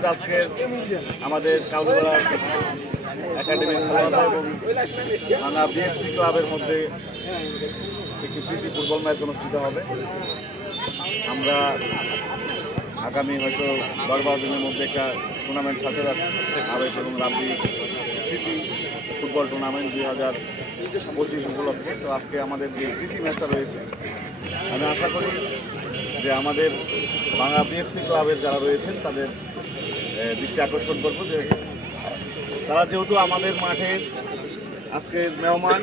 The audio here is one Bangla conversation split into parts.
উপস্থিত আজকে আমাদের কাউলিপাড়া একাডেমি এবং বিএফসি ক্লাবের মধ্যে একটি প্রীতি ফুটবল ম্যাচ অনুষ্ঠিত হবে। আমরা আগামী হয়তো দশ বারো দিনের মধ্যে একটা টুর্নামেন্ট ছাড়তে যাচ্ছি, আবেশ এবং রাব্বি সিটি ফুটবল টুর্নামেন্ট দুই হাজার পঁচিশ উপলক্ষে। তো আজকে আমাদের যে প্রীতি ম্যাচটা রয়েছে, আমি আশা করি যে আমাদের বাংলা বিএফসি ক্লাবের যারা রয়েছেন, তাদের দৃষ্টি আকর্ষণ করব যে তারা যেহেতু আমাদের মাঠে আজকে মেহমান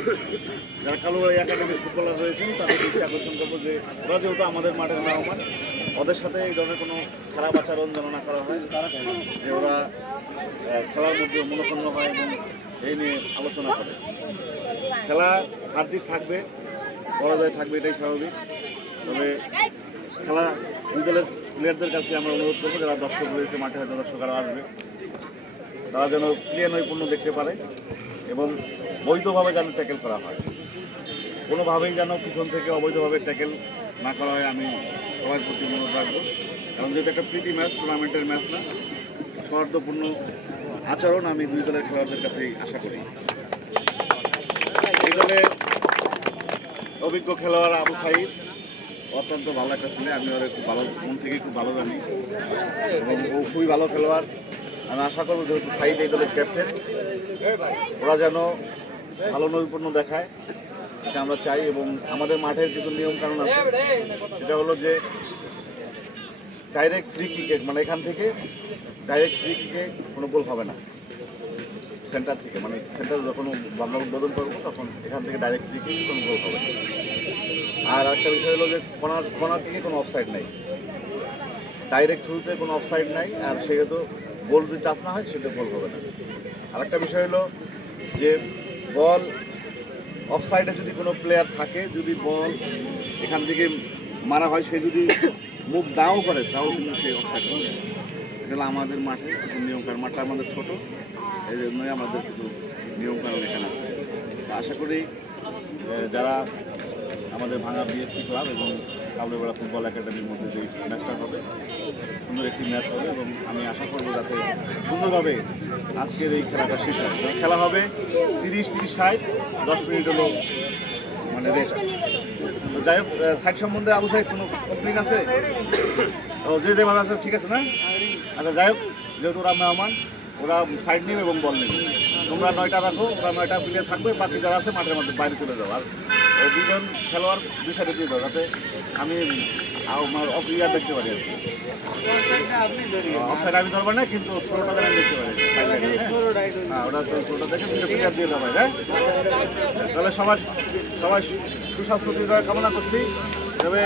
যারা কালুবাড়ি একাডেমির ফুটবলার রয়েছেন, তাদের দৃষ্টি আকর্ষণ করব যে ওরা যেহেতু আমাদের মাঠের মেহমান ওদের সাথে এই ধরনের কোনো খারাপ আচরণ যেন না করা হয়, যে ওরা খেলার মধ্যে মনোসন্ন হয় এবং এই নিয়ে আলোচনা করে। খেলা হারজিত থাকবে, পরাজয় থাকবে এটাই স্বাভাবিক, তবে খেলা দুই দলের প্লেয়ারদের কাছে আমরা অনুরোধ করব, যারা দর্শক রয়েছে মাঠে, হয়তো দর্শক আরও আসবে, তারা যেন প্রিয় নৈপুণ্য দেখতে পারে এবং বৈধভাবে যেন ট্যাকেল করা হয়। কোনোভাবেই যেন পিছন থেকে অবৈধভাবে ট্যাকেল না করা হয়, আমি সবার প্রতি অনুরোধ রাখব। কারণ যেহেতু একটা প্রীতি ম্যাচ টুর্নামেন্টের ম্যাচ না, সৌহার্দ্যপূর্ণ আচরণ আমি দুই দলের খেলোয়াড়দের কাছেই আশা করি। এই দলে অভিজ্ঞ খেলোয়াড় আবু সাইদ অত্যন্ত ভালো একটা ছেলে, আমি ওরা খুব ভালো, মন থেকে খুব ভালো জানি। এবং ও খুবই ভালো খেলোয়াড়। আমি আশা করব যেহেতু সাইড এই দলের ক্যাপ্টেন ওরা যেন ভালো নৈপুণ্য দেখায়, এটা আমরা চাই। এবং আমাদের মাঠের কিছু নিয়ম কানুন আছে, সেটা হলো যে ডাইরেক্ট ফ্রি কিকে মানে এখান থেকে ডাইরেক্ট ফ্রি কিকে কোনো গোল হবে না। সেন্টার থেকে মানে সেন্টার যখন আমরা উদ্বোধন করব, তখন এখান থেকে ডাইরেক্ট ফ্রি গোল হবে আর একটা বিষয় হলো যে কর্নার কর্নার থেকে কোনো অফসাইড নেই। ডাইরেক্ট থ্রুতে কোনো অফসাইড নাই, আর সেহেতু গোল যদি চাষ না হয়, সেটা গোল হবে না। আর একটা বিষয় হলো যে বল অফসাইডে যদি কোনো প্লেয়ার থাকে, যদি বল এখান থেকে মারা হয়, সে যদি মুখ দাও করে, তাও কিন্তু সে অফসাইড হবে। এটা আমাদের মাঠে কিছু নিয়মকানুন। মাঠটা আমাদের ছোট। এই জন্যই আমাদের কিছু নিয়মকানুন এখানে আছে। আশা করি যারা আমাদের ভাঙা বিএফসি ক্লাব এবং কাবলেবেড়া ফুটবল একাডেমির মধ্যে যে ম্যাচটা হবে, সুন্দর একটি ম্যাচ হবে এবং আমি আশা করব যাতে সুন্দরভাবে আজকের এই খেলাটা শেষ হয়। খেলা হবে তিরিশ তিরিশ, ষাট, দশ মিনিট হলো মানে রেস্ট যাই হোক সাইড সম্বন্ধে আবু সাহেব কোনো ওপেনিং আছে? ও, যে যেভাবে আছে, ঠিক আছে না? আচ্ছা যাই হোক, যেহেতু ওরা মেহমান ওরা সাইড নেবে এবং বল নেবে তোমরা নয়টা রাখো, ওরা নয়টা প্লেয়ার থাকবে, বাকি যারা আছে মাঠের মধ্যে বাইরে চলে যাও। আর দুজন খেলোয়াড় দুই সাইডে দিয়ে দাও, যাতে আমি আমার ইয়ার দেখতে পারি আর কি। অফসাইড আমি ধরবো না, কিন্তু ছোটোটা আমি দেখতে পারি। হ্যাঁ ওটা ছোটোটা দেখে দুটো প্লেয়ার দিয়ে দেওয়া হ্যাঁ? তাহলে সবার সবাই সুস্বাস্থ্য কামনা করছি। তবে